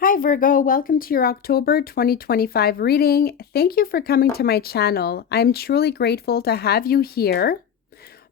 Hi Virgo, welcome to your October 2025 reading. Thank you for coming to my channel. I'm truly grateful to have you here.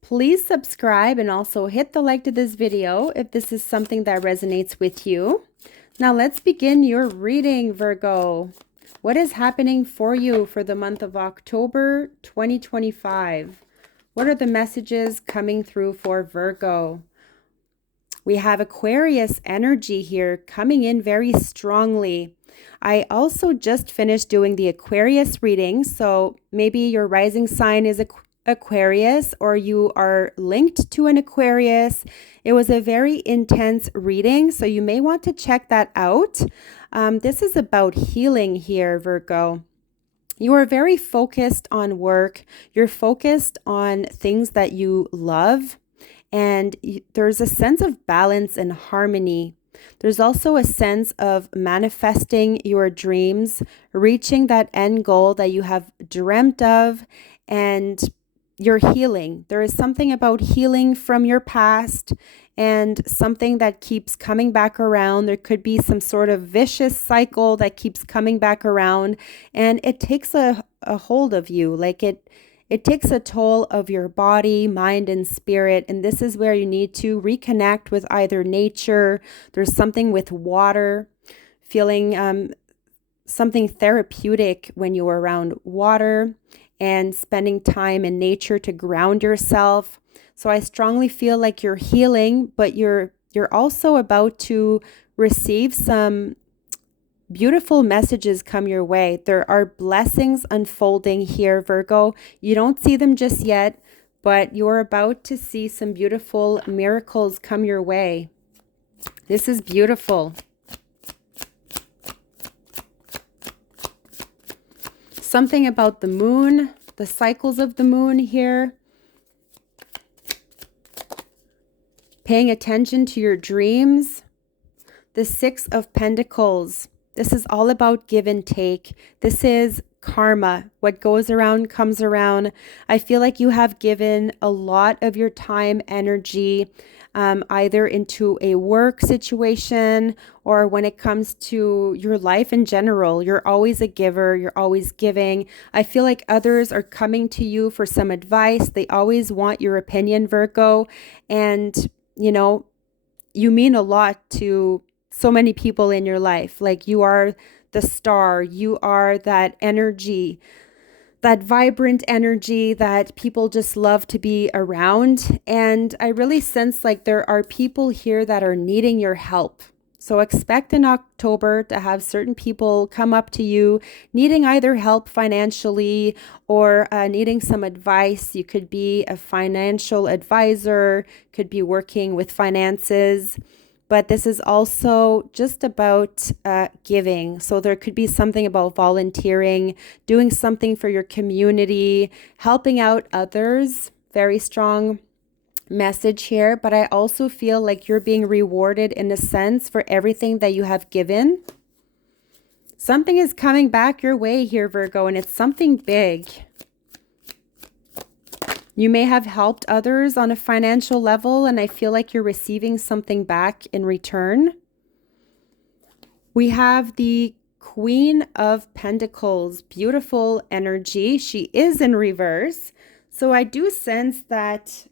Please subscribe and also hit the like to this video if this is something that resonates with you. Now let's begin your reading, Virgo. What is happening for you for the month of October 2025? What are the messages coming through for Virgo? We have Aquarius energy here coming in very strongly. I also just finished doing the Aquarius reading, so maybe your rising sign is Aquarius or you are linked to an Aquarius. It was a very intense reading, so you may want to check that out. This is about healing here, Virgo. You are very focused on work. You're focused on things that you love. And there's a sense of balance and harmony. There's also a sense of manifesting your dreams, reaching that end goal that you have dreamt of, and you're healing. There is something about healing from your past and something that keeps coming back around. There could be some sort of vicious cycle that keeps coming back around, and it takes a hold of you. It takes a toll of your body, mind, and spirit. And this is where you need to reconnect with either nature. There's something with water, feeling something therapeutic when you're around water and spending time in nature to ground yourself. So I strongly feel like you're healing, but you're also about to receive some beautiful messages come your way. There are blessings unfolding here, Virgo. You don't see them just yet, but you're about to see some beautiful miracles come your way. This is beautiful. Something about the moon, the cycles of the moon here. Paying attention to your dreams. The Six of Pentacles. This is all about give and take. This is karma. What goes around comes around. I feel like you have given a lot of your time, energy, either into a work situation or when it comes to your life in general. You're always a giver. You're always giving. I feel like others are coming to you for some advice. They always want your opinion, Virgo. And, you mean a lot to so many people in your life. Like you are the star, you are that energy, that vibrant energy that people just love to be around. And I really sense like there are people here that are needing your help. So expect in October to have certain people come up to you needing either help financially or needing some advice. You could be a financial advisor, could be working with finances. But this is also just about giving. So there could be something about volunteering, doing something for your community, helping out others. Very strong message here. But I also feel like you're being rewarded in a sense for everything that you have given. Something is coming back your way here, Virgo, and it's something big. You may have helped others on a financial level, and I feel like you're receiving something back in return. We have the Queen of Pentacles, beautiful energy. She is in reverse. So I do sense that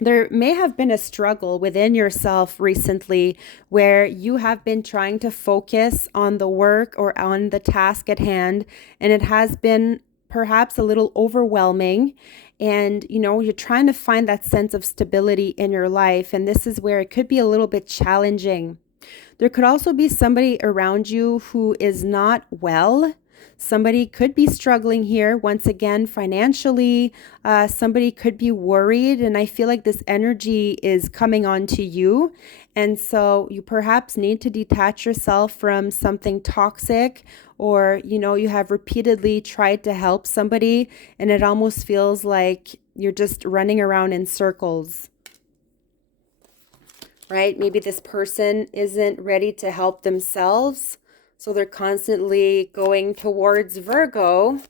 there may have been a struggle within yourself recently where you have been trying to focus on the work or on the task at hand, and it has been perhaps a little overwhelming, and you're trying to find that sense of stability in your life, and this is where it could be a little bit challenging. There could also be somebody around you who is not well. Somebody could be struggling here once again financially. Somebody could be worried, and I feel like this energy is coming on to you. And so you perhaps need to detach yourself from something toxic, or you have repeatedly tried to help somebody and it almost feels like you're just running around in circles. Right? Maybe this person isn't ready to help themselves. So they're constantly going towards Virgo,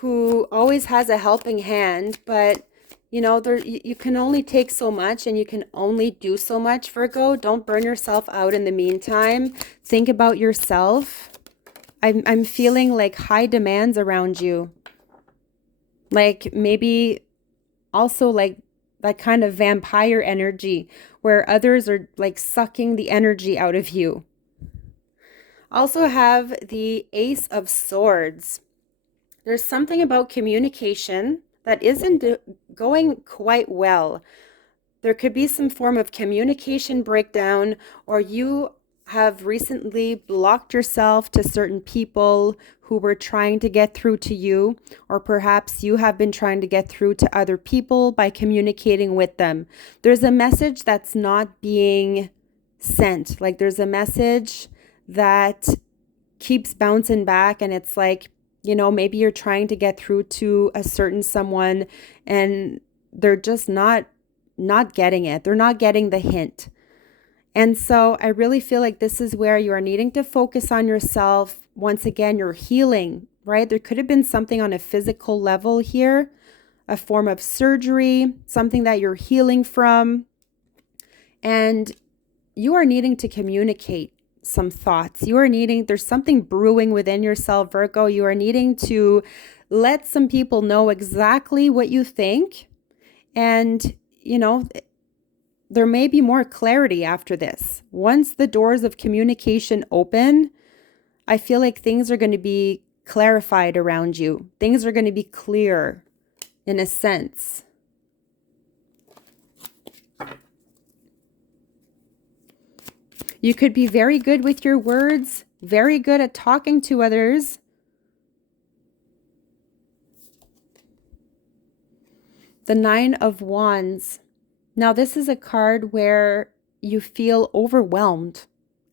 who always has a helping hand, but you can only take so much and you can only do so much, Virgo. Don't burn yourself out in the meantime. Think about yourself. I'm feeling like high demands around you. Like maybe also like that kind of vampire energy where others are like sucking the energy out of you. Also have the Ace of Swords. There's something about communication that isn't going quite well. There could be some form of communication breakdown, or you have recently blocked yourself to certain people who were trying to get through to you, or perhaps you have been trying to get through to other people by communicating with them. There's a message that's not being sent. Like there's a message that keeps bouncing back, and it's like, maybe you're trying to get through to a certain someone and they're just not getting it. They're not getting the hint. And so I really feel like this is where you are needing to focus on yourself. Once again, you're healing, right? There could have been something on a physical level here, a form of surgery, something that you're healing from. And you are needing to communicate some thoughts. There's something brewing within yourself, Virgo. You are needing to let some people know exactly what you think. And, there may be more clarity after this. Once the doors of communication open, I feel like things are going to be clarified around you. Things are going to be clear in a sense. You could be very good with your words, very good at talking to others. The Nine of Wands. Now, this is a card where you feel overwhelmed,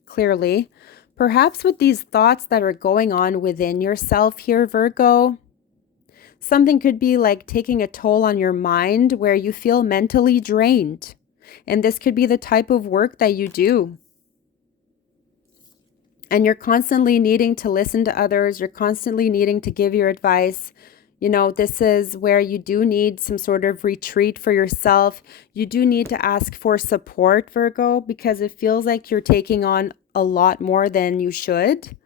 clearly. Perhaps with these thoughts that are going on within yourself here, Virgo. Something could be like taking a toll on your mind where you feel mentally drained. And this could be the type of work that you do. And you're constantly needing to listen to others. You're constantly needing to give your advice. This is where you do need some sort of retreat for yourself. You do need to ask for support, Virgo, because it feels like you're taking on a lot more than you should,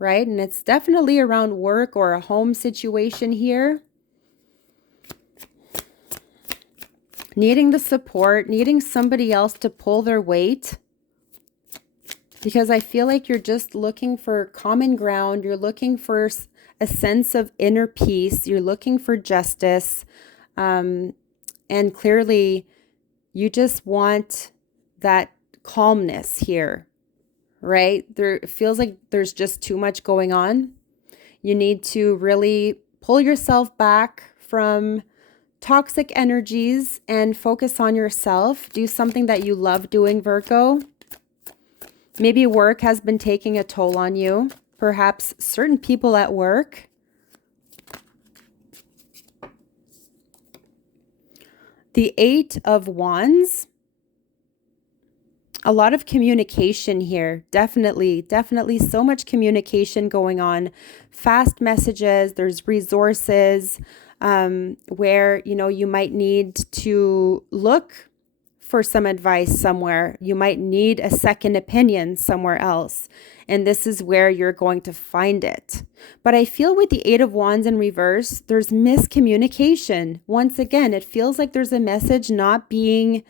right? And it's definitely around work or a home situation here. Needing the support, needing somebody else to pull their weight. Because I feel like you're just looking for common ground. You're looking for a sense of inner peace. You're looking for justice. And clearly, you just want that calmness here, right? It feels like there's just too much going on. You need to really pull yourself back from toxic energies and focus on yourself. Do something that you love doing, Virgo. Maybe work has been taking a toll on you. Perhaps certain people at work. The Eight of Wands. A lot of communication here. Definitely so much communication going on. Fast messages. There's resources where, you might need to look for some advice somewhere. You might need a second opinion somewhere else. And this is where you're going to find it. But I feel with the Eight of Wands in reverse, there's miscommunication. Once again, it feels like there's a message not being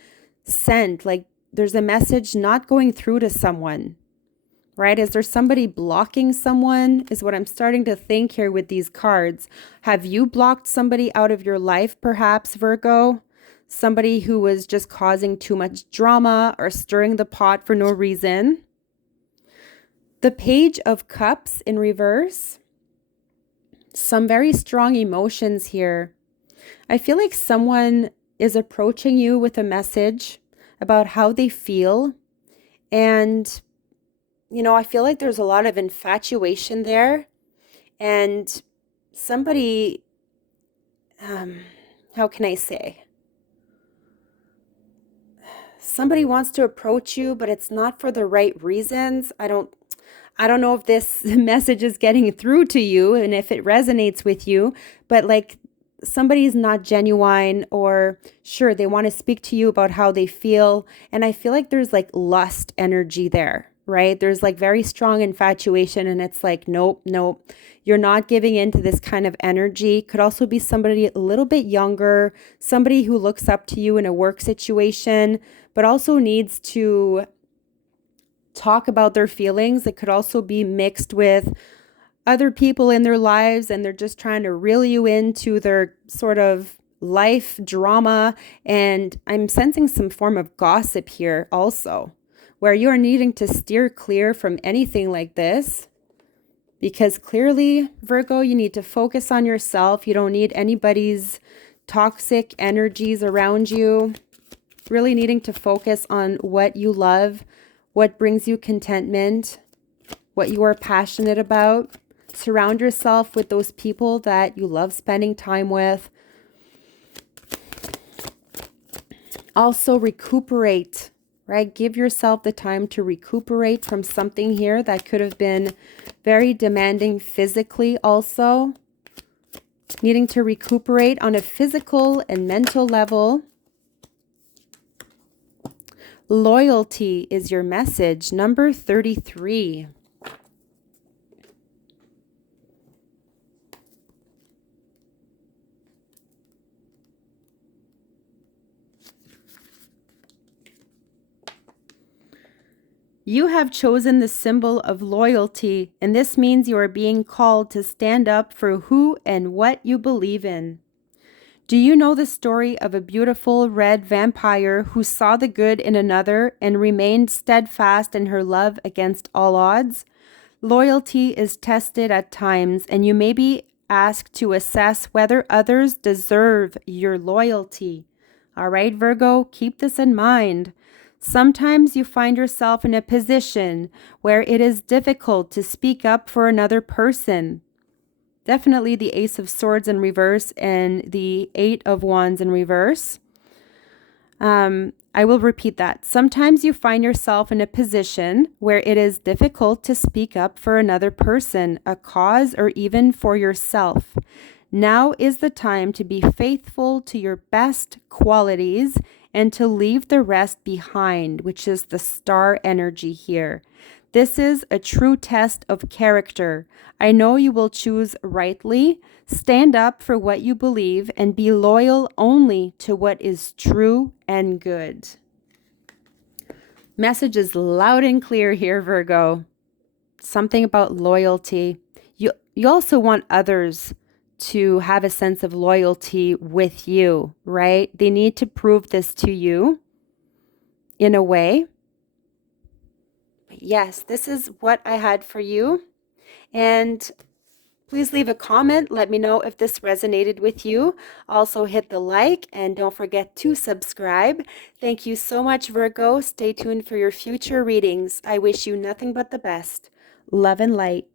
sent. Like there's a message not going through to someone, right? Is there somebody blocking someone? Is what I'm starting to think here with these cards. Have you blocked somebody out of your life, perhaps, Virgo? Somebody who was just causing too much drama or stirring the pot for no reason. The Page of Cups in reverse. Some very strong emotions here. I feel like someone is approaching you with a message about how they feel. And, I feel like there's a lot of infatuation there. And somebody, how can I say? Somebody wants to approach you, but it's not for the right reasons. I don't know if this message is getting through to you and if it resonates with you, but like somebody's not genuine, or sure, they want to speak to you about how they feel. And I feel like there's like lust energy there, right? There's like very strong infatuation, and it's like, nope, nope, you're not giving in to this kind of energy. Could also be somebody a little bit younger, somebody who looks up to you in a work situation, but also needs to talk about their feelings. It could also be mixed with other people in their lives, and they're just trying to reel you into their sort of life drama. And I'm sensing some form of gossip here also, where you are needing to steer clear from anything like this, because clearly, Virgo, you need to focus on yourself. You don't need anybody's toxic energies around you. Really needing to focus on what you love, what brings you contentment, what you are passionate about. Surround yourself with those people that you love spending time with. Also recuperate, right? Give yourself the time to recuperate from something here that could have been very demanding physically also. Needing to recuperate on a physical and mental level. Loyalty is your message, number 33. You have chosen the symbol of loyalty, and this means you are being called to stand up for who and what you believe in. Do you know the story of a beautiful red vampire who saw the good in another and remained steadfast in her love against all odds? Loyalty is tested at times, and you may be asked to assess whether others deserve your loyalty. All right, Virgo, keep this in mind. Sometimes you find yourself in a position where it is difficult to speak up for another person. Definitely the Ace of Swords in reverse and the Eight of Wands in reverse. I will repeat that. Sometimes you find yourself in a position where it is difficult to speak up for another person, a cause, or even for yourself. Now is the time to be faithful to your best qualities and to leave the rest behind, which is the star energy here. This is a true test of character. I know you will choose rightly. Stand up for what you believe and be loyal only to what is true and good. Message is loud and clear here, Virgo. Something about loyalty. You also want others to have a sense of loyalty with you, right? They need to prove this to you in a way. But yes, this is what I had for you. And please leave a comment. Let me know if this resonated with you. Also hit the like and don't forget to subscribe. Thank you so much, Virgo. Stay tuned for your future readings. I wish you nothing but the best. Love and light.